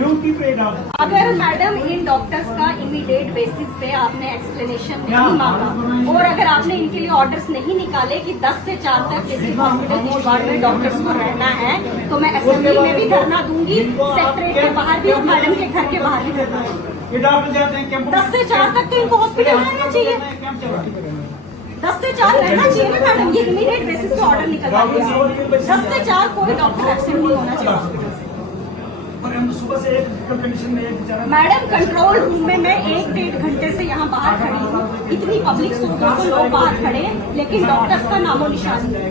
Duty पे डाल। अगर मैडम इन डॉक्टर्स का इमीडिएट बेसिस पे आपने एक्सप्लेनेशन नहीं मांगा और अगर आपने इनके लिए ऑर्डर्स नहीं निकाले कि 10 से 4 तक डिस्ट्रिक्ट हॉस्पिटल किश्तवाड़ में डॉक्टर्स को रहना है, तो मैं असेंबली में भी धरना दूंगी, सेक्रेटरी के बाहर भी और मैडम के घर के बाहर भी धरना दूंगी। ये डॉक्टर जाते हैं कैंप 10 से 4 तक तो इनको हॉस्पिटल रहना चाहिए, 10 से 4 रहना चाहिए ना मैडम। ये इमीडिएट बेसिस पे ऑर्डर निकलवा दिया, 10 से 4 कोई डॉक्टर एब्सेंट नहीं होना चाहिए हॉस्पिटल से। सुबह से एक कंडीशन में एक मैडम कंट्रोल रूम में मैं 1-1.5 घंटे से यहाँ बाहर खड़ी हूँ, इतनी पब्लिक 100 लोग बाहर खड़े, लेकिन डॉक्टर्स का नामो निशान नहीं है।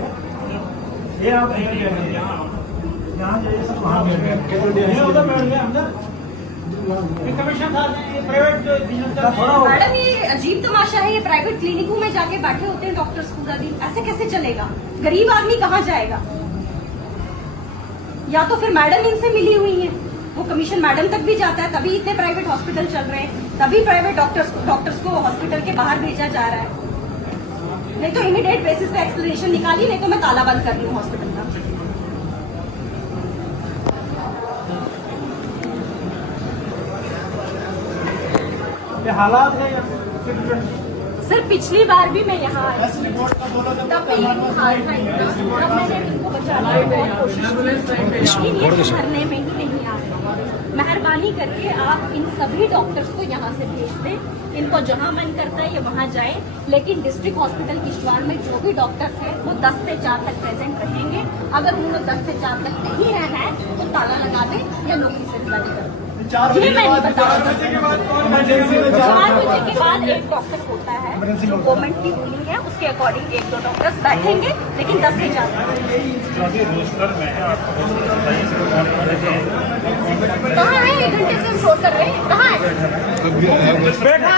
मैडम ये अजीब तमाशा है, ये प्राइवेट क्लिनिकों में जाके बैठे होते हैं डॉक्टर्स पूरा दिन, ऐसे कैसे चलेगा? गरीब आदमी कहाँ जाएगा? या तो फिर मैडम इनसे मिली हुई है, वो कमीशन मैडम तक भी जाता है, तभी इतने प्राइवेट हॉस्पिटल चल रहे हैं, तभी प्राइवेट डॉक्टर्स को हॉस्पिटल के बाहर भेजा जा रहा है। नहीं तो इमीडिएट बेसिस पे एक्सप्लेनेशन निकाली, नहीं तो मैं ताला बंद कर दूं हॉस्पिटल का। ये हालात है सर पिछली बार भी मैं यहाँ आई तब भी हाल था इनका, तब मैंने इनको बचाने की बहुत कोशिश की, लेकिन ये सुधरने में ही नहीं आ रहे। मेहरबानी करके आप इन सभी डॉक्टर्स को यहाँ से भेज दें, इनको जहाँ मन करता है ये वहाँ जाएं, लेकिन डिस्ट्रिक्ट हॉस्पिटल किश्तवाड़ में जो भी डॉक्टर्स हैं वो 10 से 4 तक प्रेजेंट रहेंगे। अगर उन्होंने 10 से 4 तक नहीं रहना है तो ताला लगा दें या नौकरी से रिजाइन कर दें। ये मैं नहीं बता 4 बजे के बाद एक डॉक्टर होता है, जो गवर्नमेंट की रूलिंग है उसके अकॉर्डिंग 1-2 डॉक्टर्स बैठेंगे, लेकिन 10 से 4 कहाँ है? 1 घंटे से हम शोर कर रहे हैं, कहाँ है?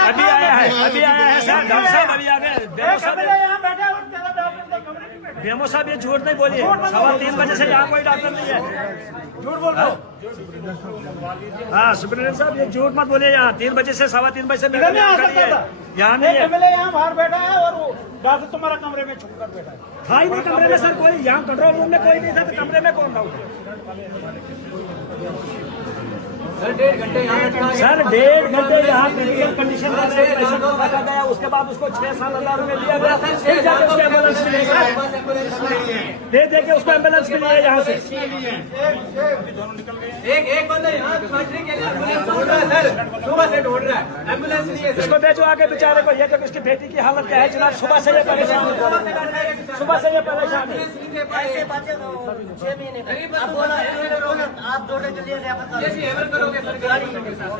अभी आया है सर, डॉक्टर साहब अभी आ गए। बेमो साहब ये झूठ नहीं बोलिए, 3:15 बजे से यहाँ कोई डॉक्टर नहीं है, झूठ बोल रहे हो। हाँ सुप्रीडेंट साहब ये झूठ मत बोलिए, यहाँ 3 बजे से 3:15 बजे से यहाँ नहीं है। एमएलए यहाँ बाहर बैठा है और वो डॉक्टर तुम्हारा कमरे में छुप कर बैठा है। था ही नहीं कमरे में सर कोई, यहाँ कंट्रोल रूम में कोई नहीं था, तो कमरे में कौन था? सर 1.5 घंटे यहाँ क्रिटिकल कंडीशन का पेशेंट को रखा गया, उसके बाद उसको 6-7 रुपए दिया गया, फिर जाके उसको एम्बुलेंस मिली दे के उसको एम्बुलेंस मिली है यहाँ से। एक बंदा यहाँ पहुंचने के लिए एम्बुलेंस ढूंढ रहा है सर, सुबह से ढूंढ रहा है, एम्बुलेंस नहीं है। इसको भेजो आगे बेचारे को, ये तो उसकी बेटी की हालत क्या है जनाब, सुबह से ये परेशान है, सुबह से ये परेशान है। ऐसे बच्चे 6 महीने आप दौड़े चलिए हेवर करोगे सर गाड़ी के साथ।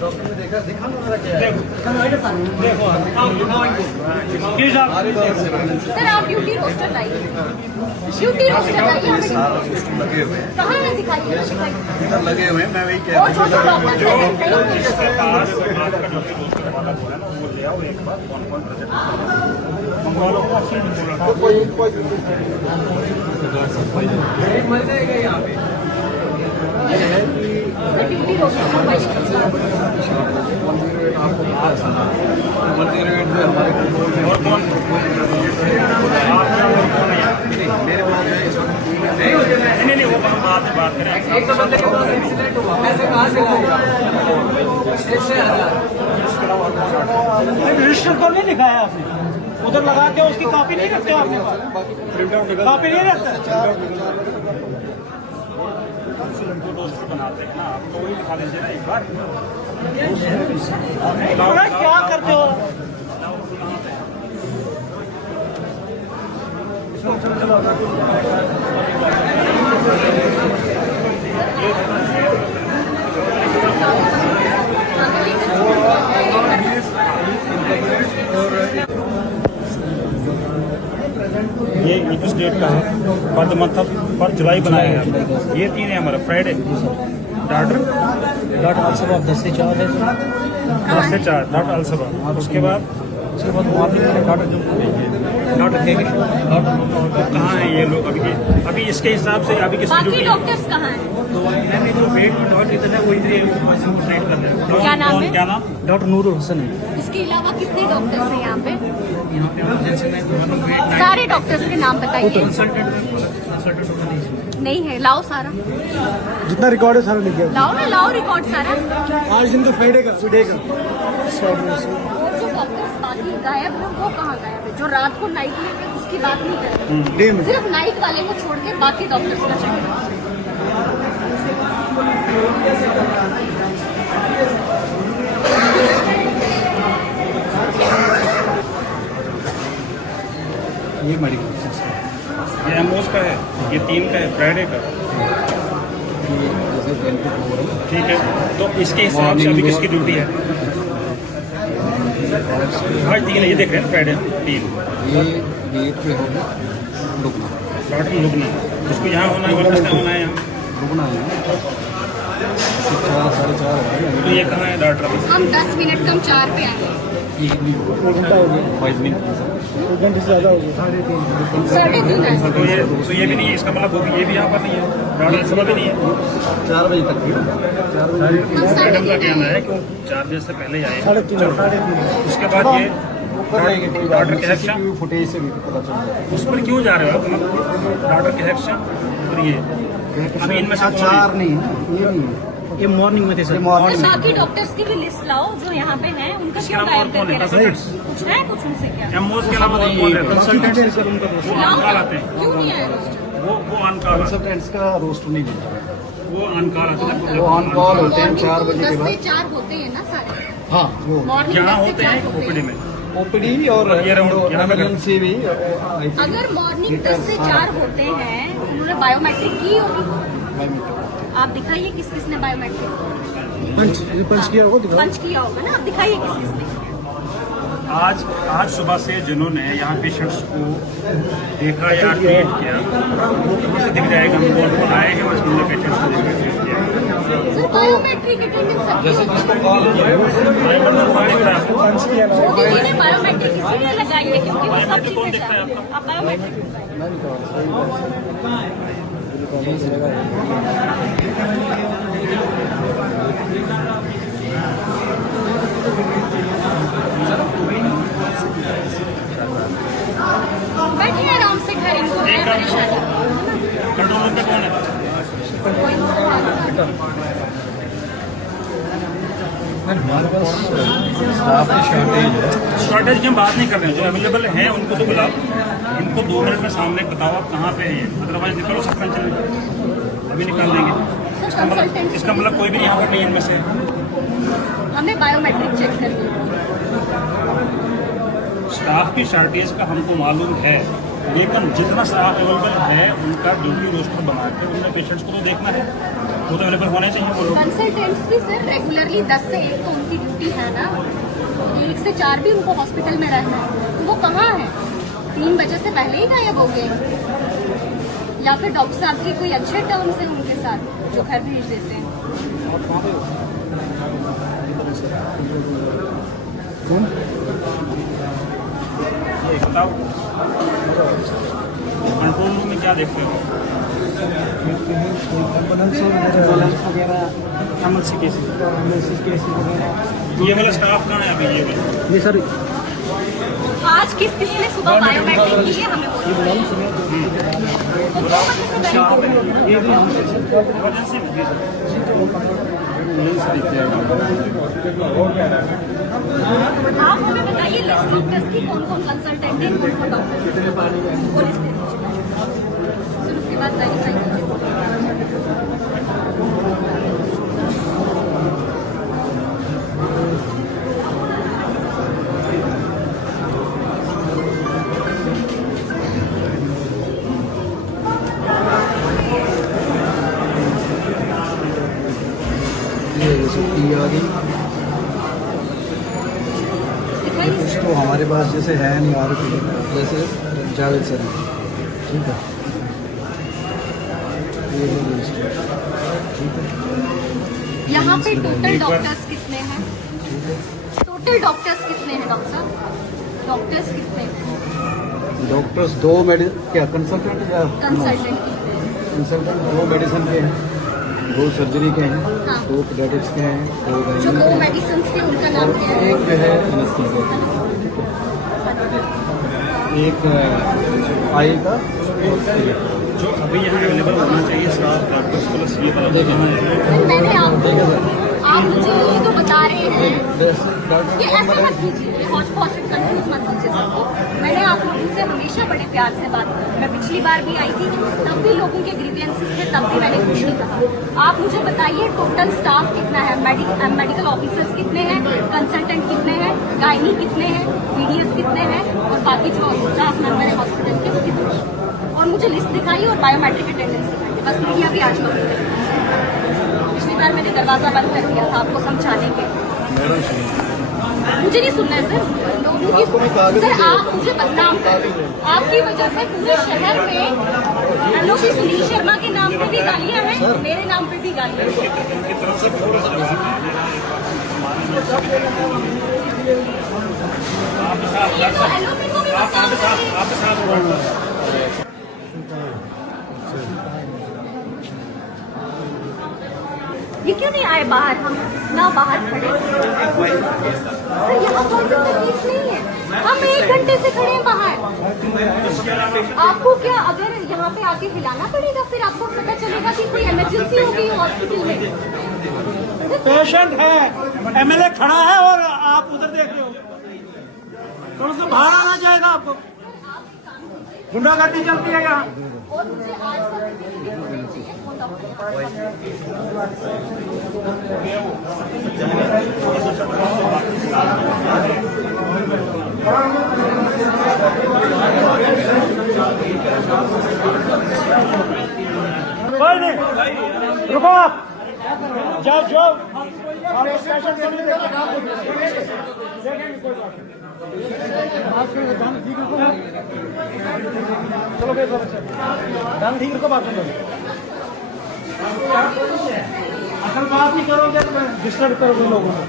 डॉक्टर ने देखा सर आप ड्यूटी रोस्टर लाइए, ड्यूटी रोस्टर लाइए, लगे हुए हैं, कहाँ है दिखाइए? इधर लगे हुए हैं, मैं वही कह और जो जो डॉक्टर मर जाएगा यहाँ पे। ड्यूटी रोस्टर नहीं वो बात करें। एक तो बंदे के पास एक्सीडेंट हुआ, पैसे कहाँ से लाएगा? 6,000 रजिस्टर तो नहीं दिखाया आपने, उधर लगा के उसकी कॉपी नहीं रखते हो आपने पास? कॉपी नहीं रखते? बनाते हैं ना, आप तो वही दिखा दीजिए ना एक बार। क्या करते हो? ये इस डेट का है, पर द मंथ ऑफ पर जुलाई बनाया है। ये 3 है हमारा फ्राइडे। डॉक्टर अलसबा 10 से 4 है, 10 से 4 डॉक्टर अलसबा। उसके बाद मॉर्निंग में डॉक्टर जो डॉक्टर कहाँ हैं ये लोग? अभी इसके हिसाब से अभी किसी बाकी डॉक्टर्स कहाँ हैं? जो पेट में डॉक्टर इधर है वो इधर ट्रीट कर रहे हैं। क्या नाम है? क्या नाम? डॉक्टर नूरुल हसन है। इसके अलावा कितने डॉक्टर्स हैं यहाँ पे? यहाँ पे इमरजेंसी में तो सारे डॉक्टर्स के नाम बताइए। कंसल्टेंट होगा नहीं। नहीं है, लाओ सारा, जितना रिकॉर्ड है सारा लिख गया। लाओ ना, लाओ रिकॉर्ड सारा। आज दिन तो फ्राइडे का वीडे का जो डॉक्टर्स बाकी गायब है वो कहाँ गायब है? जो रात को नाइट में थे उसकी बात नहीं कर रहे, डे में सिर्फ नाइट वाले को छोड़ के बाकी डॉक्टर्स का चेक। ये मेडिकल ये एमओस का है, ये 3 का है, फ्राइडे का। ठीक है, तो इसके हिसाब से अभी किसकी ड्यूटी है? आज 3 है, ये देख रहे हैं फ्राइडे 3। ये पे होगा रुकना स्टार्टिंग रुकना, उसको यहाँ होना है, वर्कर्स का होना है यहाँ। रुकना है 4 साढ़े 4 तो ये कहाँ है डॉक्टर अभी? हम 10 मिनट कम 4 पे आए, 5 मिनट 1 घंटे से ज़्यादा हो गया। 3:30 है। तो ये भी नहीं है, इसका मतलब वो भी, ये भी यहाँ पर नहीं है, डॉक्टर समय भी नहीं है। 4 बजे तक 4 बजे हम मैडम का 3:30 कहना आए। है कि 4 बजे से पहले ही आए। 3:30 उसके बाद ये डॉक्टर के एक्शन, फुटेज से भी पता चल रहा है। उस पर क्यों जा रहे हो आप? मतलब डॉक्टर के एक्शन और ये अभी इनमें से कौन है? 4 नहीं है, ये नहीं है, ये मॉर्निंग में थे सर। ये सर, मॉर्निंग बाकी डॉक्टर्स की भी लिस्ट लाओ जो यहाँ पे हैं, उनका इसके क्यों अलावा और गायब कौन है? करके रखा? कंसल्टेंट्स, कुछ है, कुछ उनसे क्या? एमओस के अलावा और कौन रहता है? कंसल्टेंट सर उनका दोस्त। वो अनकाल आते हैं, क्यों नहीं आए रोस्टर? वो अनकाल आते कंसल्टेंट्स का रोस्टर नहीं मिलता है। हैं, वो अनकाल आते हैं। वो ऑन कॉल होते हैं 4 बजे के 10 से बाद। 4 होते हैं ना सारे, हाँ वो मॉर्निंग यहाँ 10 से होते 4 हैं होते ओपीडी हैं। में। ओपीडी और ये राउंड यहाँ पे इमरजेंसी भी आई थिंक अगर मॉर्निंग 10 से 4 होते हैं, उन्होंने बायोमेट्रिक की होगी। आप दिखाइए किस किसने बायोमेट्रिक पंच किया होगा दिखाओ। पंच किया होगा ना, आप दिखाइए किस किसने। आज सुबह से जिन्होंने यहाँ पेशेंट्स को देखा या ट्रीट किया, वो कहाँ से दिख जाएगा? हम कौन आए हैं और जिन्होंने पेशेंट्स को देखा ट्रीट किया? सर बायोमेट्रिक अटेंडेंस जैसे जिसको कॉल कौन दिख रहा है आपको? पंच किया ना मोदी जी ने बायोमेट्रिक इसीलिए लगाई है क्योंकि वो सब बायोमेट्रिक कौन चीजें दिखता है जानते हैं। आपको? आप बायोमेट्रिक बैठिए आराम से, घर इनको है परेशानी। कंट्रोल रूम पे कौन है? स्टाफ की शॉर्टेज है। शॉर्टेज की हम बात नहीं कर रहे हैं, जो अवेलेबल हैं उनको तो बुलाओ, इनको 2 मिनट में सामने बताओ आप कहाँ पे है, अदरवाइज निकलो सब चले, अभी निकाल देंगे। इसका मतलब कोई भी यहाँ पर नहीं है इनमें से। हमें बायोमेट्रिक चेक करनी है। स्टाफ की शॉर्टेज का हमको मालूम है, लेकिन जितना स्टाफ अवेलेबल है उनका ड्यूटी रोस्टर बना के उन्हें पेशेंट्स को तो देखना है, वो तो अवेलेबल होने चाहिए वो लोग। कंसल्टेंट्स भी सर रेगुलरली 10 से 1 तो उनकी ड्यूटी है ना, 1 से 4 भी उनको हॉस्पिटल में रहना है, तो वो कहाँ है? 3 बजे से पहले ही गायब हो गए, या फिर डॉक्टर साहब के कोई अच्छे टर्म्स हैं उनके साथ जो घर भेज देते हैं। ये बताओ कंट्रोल रूम में क्या देखते हो? एमएलसी केस ये वाला स्टाफ कहाँ है अभी? ये वाला ये सर आज किसने सुबह बायोमेट्रिक की है हमें बोलिए। तो 2 बजे से पहले इमरजेंसी में आप हमें बताइए लिस्ट डॉक्टर्स की, कौन कौन कंसल्टेंट है, कौन कौन डॉक्टर्स वो लिस्ट दे दीजिए, फिर उसके बाद वेरीफाई कीजिए। ये छुट्टी आ गई। दिखाइए कुछ तो हमारे पास जैसे है नहीं और जैसे जावेद सर हैं, ठीक है, ये है लिस्ट, ठीक है। यहाँ पे टोटल डॉक्टर्स कितने हैं? टोटल डॉक्टर्स कितने हैं डॉक्टर साहब? डॉक्टर्स कितने हैं? डॉक्टर्स 2 मेडिसिन क्या कंसल्टेंट या कंसल्टेंट कंसल्टेंट 2 मेडिसिन के हैं, 2 सर्जरी के हैं, हाँ। 2 पीडियाट्रिक्स के हैं, 2 जो गायनी 2 मेडिसिन के उनका नाम और क्या है? एक जो है एनेस्थीसिया का, एक आई का और जो अभी यहाँ अवेलेबल होना चाहिए स्टाफ डॉक्टर्स प्लस ये वाला कहाँ है? मैंने आप मुझे ये तो बता रहे हैं, ये ऐसे मत कीजिए, ये हौच-पौच कंफ्यूज मत कीजिए सबको। मैंने आप लोगों से हमेशा बड़े प्यार से बात की। मैं पिछली बार भी आई थी, तब भी लोगों के ग्रीवियंसेस थे, तब भी मैंने कुछ नहीं कहा। आप मुझे बताइए टोटल स्टाफ कितना है, मेडिकल ऑफिसर्स कितने हैं, कंसल्टेंट कितने हैं, गायनी कितने हैं, पीडीएस कितने हैं, और बाकी जो स्टाफ मेंबर है हॉस्पिटल के वो कितने हैं, और मुझे लिस्ट दिखाइए और बायोमेट्रिक अटेंडेंस दिखाइए। बस मीडिया भी आज पिछली बार मैंने दरवाजा बंद कर दिया था आपको समझाने के। मुझे नहीं सुनना है सर, लोगों की सर आप मुझे बदनाम कर रहे हैं। आपकी वजह से पूरे शहर में लोग सुनील शर्मा के नाम पे भी गालियां हैं, मेरे नाम पे भी गालियां हैं। ये तो एलओपी को भी बदनाम कर रहे हैं। ये क्यों नहीं आए बाहर, हम ना बाहर खड़े। सर यहाँ कोई तकलीफ नहीं है, हम 1 घंटे से खड़े हैं बाहर। आपको क्या अगर यहाँ पे आके हिलाना पड़ेगा, फिर आपको पता चलेगा कि कोई इमरजेंसी हो गई हॉस्पिटल में। पेशेंट है, एमएलए खड़ा है और आप उधर देख रहे हो, तो उसको बाहर आना चाहेगा आपको। गुंडागर्दी चलती है यहाँ। और मुझे आज कोई नहीं, रुको आप, जाओ जाओ, पेशेंट को नहीं देखा, देखेंगे कोई बात नहीं। चलो दान ठीक को बात करो, असल बात नहीं करोगे तो मैं डिस्टर्ब करोगे लोगों को।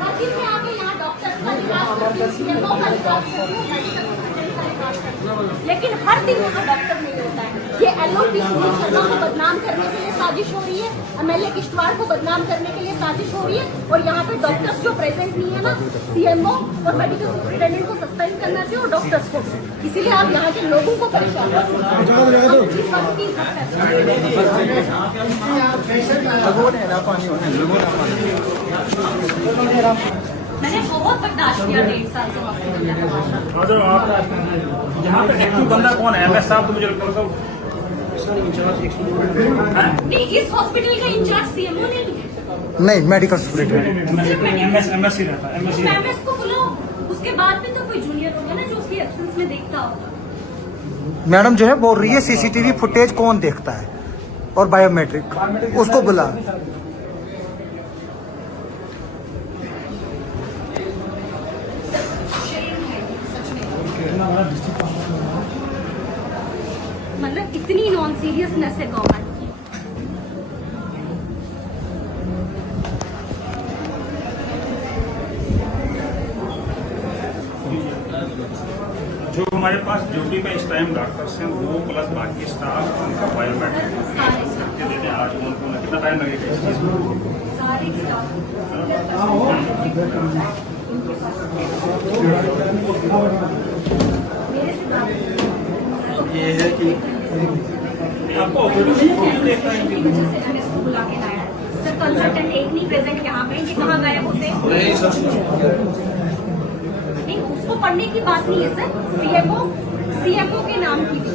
लेकिन हर दिन वो डॉक्टर नहीं होता है। ये एलओपी सुनील शर्मा को बदनाम करने के लिए साजिश हो रही है, एमएलए किश्तवाड़ को बदनाम करने के लिए साजिश हो रही है, और यहाँ पे डॉक्टर्स जो प्रेजेंट नहीं है ना, सीएमओ और मेडिकल सुपरिटेंडेंट को सस्पेंड करना चाहिए और डॉक्टर्स को, इसीलिए आप यहाँ के लोगों को परेशान मैंने बहुत बर्दाश्त किया 1.5 साल से हॉस्पिटल में। आप यहाँ पे एक्टिव बंदा कौन है? एमएस साहब तो मुझे लगता है नहीं, इस हॉस्पिटल का इंचार्ज सीएमओ नहीं है, नहीं मेडिकल सुपरिटेंडेंट एमएस ही रहता है। एमएस को बुलाओ, उसके बाद भी तो कोई जूनियर होगा ना जो उसकी एब्सेंस में देखता होगा। मैडम जो है बोल रही है सीसीटीवी फुटेज कौन देखता है और बायोमेट्रिक, उसको बुला। मतलब इतनी नॉन सीरियसनेस है गवर्नमेंट की। जो हमारे पास ड्यूटी पे इस टाइम डॉक्टर्स हैं वो प्लस बाकी स्टाफ उनका बायोमेट्रिक करके देते हैं। आज कौन कौन कितना टाइम लगेगा इस चीज में? सारे स्टाफ मेरे से बात ये है कि आपको बुला के लाया है। सर कंसल्टेंट एक नहीं प्रेजेंट यहाँ पे, ये कहाँ गायब होते हैं? नहीं, उसको पढ़ने की बात नहीं है सर, सीएमओ के नाम की भी,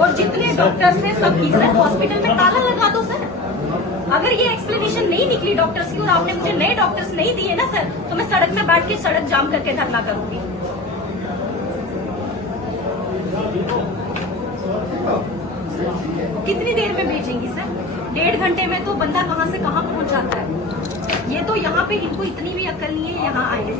और जितने डॉक्टर्स हैं सबकी। सर हॉस्पिटल में ताला लगा दो सर। अगर ये एक्सप्लेनेशन नहीं निकली डॉक्टर्स की और आपने मुझे नए डॉक्टर्स नहीं दिए ना सर, तो मैं सड़क में बैठ के सड़क जाम करके धरना करूंगी। कितनी देर में भेजेंगी सर? 1.5 घंटे में तो बंदा कहाँ से कहाँ पहुँच जाता है। ये तो यहाँ पे इनको इतनी भी अक्ल नहीं है, यहाँ आए जी।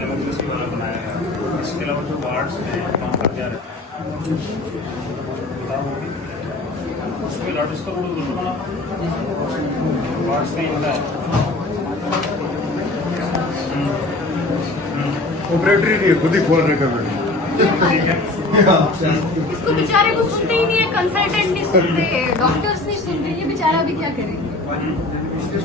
एमरजेंसी वाला बनाया है, इसके अलावा जो वार्ड्स हैं वहाँ पर क्या रहता है? उसमें लॉट इसको वार्ड्स का ही होता है। ऑपरेटरी नहीं है, खुद ही खोल रहे कर इसको बेचारे को सुनते ही नहीं है, कंसल्टेंट नहीं सुनते, डॉक्टर्स नहीं सुनते, ये बेचारा भी क्या करेंगे। ये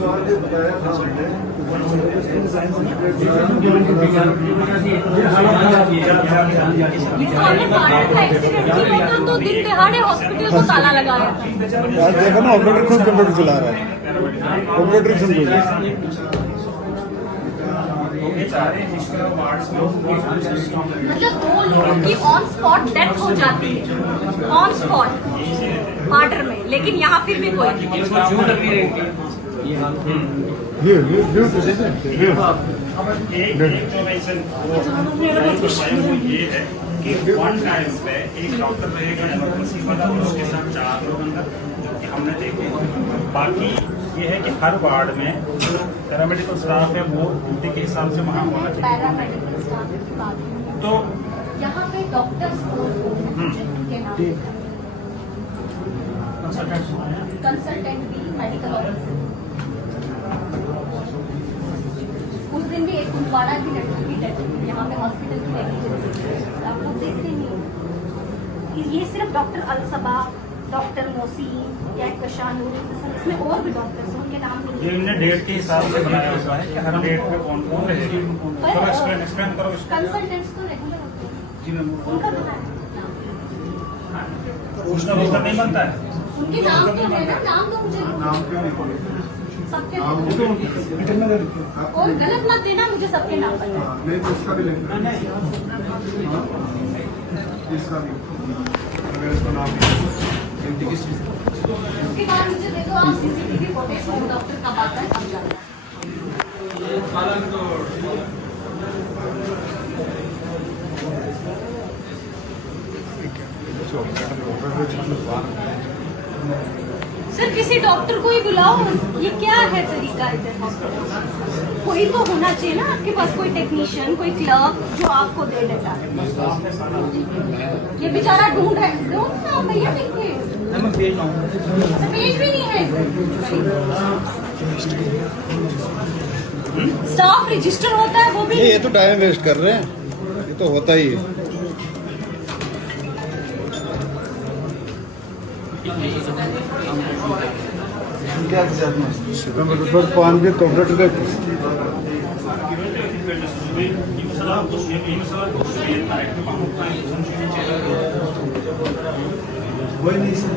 तो हमें मार्केट का एक्सीडेंट ही होता तो दिन दिहाड़े हॉस्पिटल को ताला लगाया था। आज देखो ना, ऑपरेटर खुद कंप्यूटर चला रहा है, ऑपरेटर समझो। मतलब 2 लोगों की ऑन स्पॉट डेथ हो जाती है, ऑन स्पॉट मर्डर में, लेकिन यहाँ फिर भी कोई नहीं। ये है कि वन टाइम पे एक डॉक्टर रहेगा इमरजेंसी वाला और उसके साथ 4 लोग अंदर, जबकि हमने देखे। बाकी ये है कि हर वार्ड में पैरामेडिकल स्टाफ है, वो ड्यूटी के हिसाब से वहाँ होना चाहिए। पैरामेडिकल स्टाफ की बात है। तो यहाँ पे डॉक्टर्स के नाम कंसल्टेंट भी, मेडिकल ऑफिसर। उस दिन भी एक कुंवाड़ा की लड़की की डेथ हुई यहाँ पे हॉस्पिटल की नेगलिजेंस। आप लोग देखते नहीं, ये सिर्फ डॉक्टर अलसबा, डॉक्टर मोसीन या कशानूर, इसमें और भी डॉक्टर्स हैं, उनके नाम नहीं ये इन्होंने डेट के हिसाब से बनाया हुआ है कि हर डेट पे कौन कौन रहेगा। करो एक्सप्लेन करो इसको। कंसल्टेंट्स तो रेगुलर होते हैं, जी मैम, उनका कहाँ है नाम? पूछना रोस्टर नहीं बनता है। उनके नाम तो है ना, नाम तो मुझे सबके और गलत मत देना, मुझे सबके नाम पता है। नहीं तो इसका भी लिखना है, इसका भी अगर इसका नाम उसके बाद मुझे दे दो आप सीसीटीवी फुटेज, वो डॉक्टर कब आता है, कब जाता है। सर किसी डॉक्टर को ही बुलाओ, ये क्या है तरीका इधर हॉस्पिटल? कोई तो होना चाहिए ना आपके पास, कोई टेक्नीशियन, कोई क्लर्क जो आपको दे देता है। ये बेचारा ढूंढ रहा है, ढूंढ ना भैया, देखिए पेज भी नहीं है। स्टाफ रजिस्टर होता है, वो भी ये तो टाइम वेस्ट कर रहे हैं, ये तो होता ही है। पान भी कंप्यूटर का कोई नहीं सर,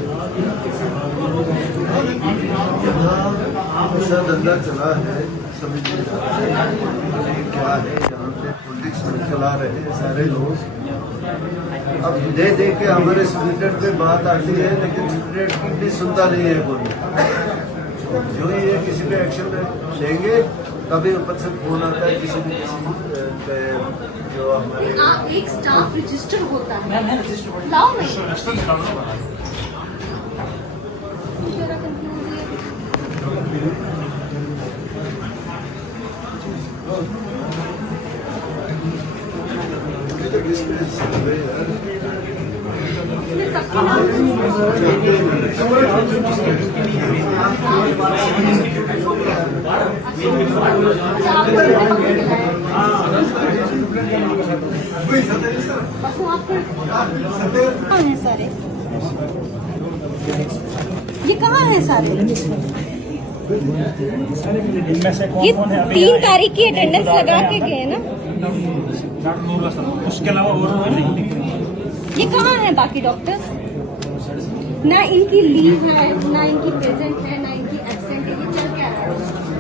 ऐसा धंधा चला है, समझ नहीं आ रहा है क्या है। यहाँ पे पॉलिटिक्स चला रहे हैं सारे लोग। अब दे दे के हमारे स्टूडेंट पे बात आती है, लेकिन स्टूडेंट की भी सुनता नहीं है कोई। जो ही है किसी पे एक्शन लेंगे, तभी ऊपर से फोन आता है किसी भी जो हमारे। एक स्टाफ रजिस्टर होता है, लाओ नहीं सबके नाम कहाँ है सारे? ये कहाँ है सारे? इनमें से ये कौन कौन है? 3 तारीख की अटेंडेंस लगा के गए ना। उसके अलावा और कोई नहीं। ये कहाँ है बाकी डॉक्टर? ना इनकी लीव है, ना इनकी प्रेजेंट है, ना इनकी एब्सेंट है। ये चल क्या रहा है?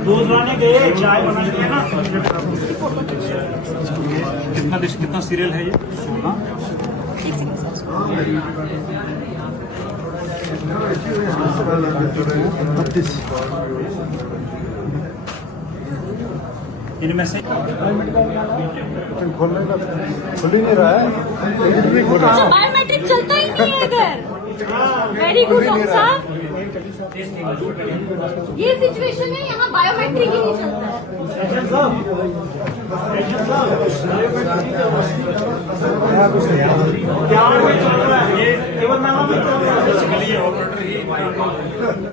दूध लाने गए, चाय बनाने गए ना। कितना सीरियल है ये? 16। इनमें से खोलने का खुल ही नहीं रहा है, अच्छा बायोमेट्रिक चलता ही नहीं है इधर। वेरी गुड डॉक्टर साहब, ये सिचुएशन है, यहाँ बायोमेट्रिक ही नहीं चलता है। क्या चल रहा है? ये केवल नाम बेसिकली ये ऑपरेटर ही काम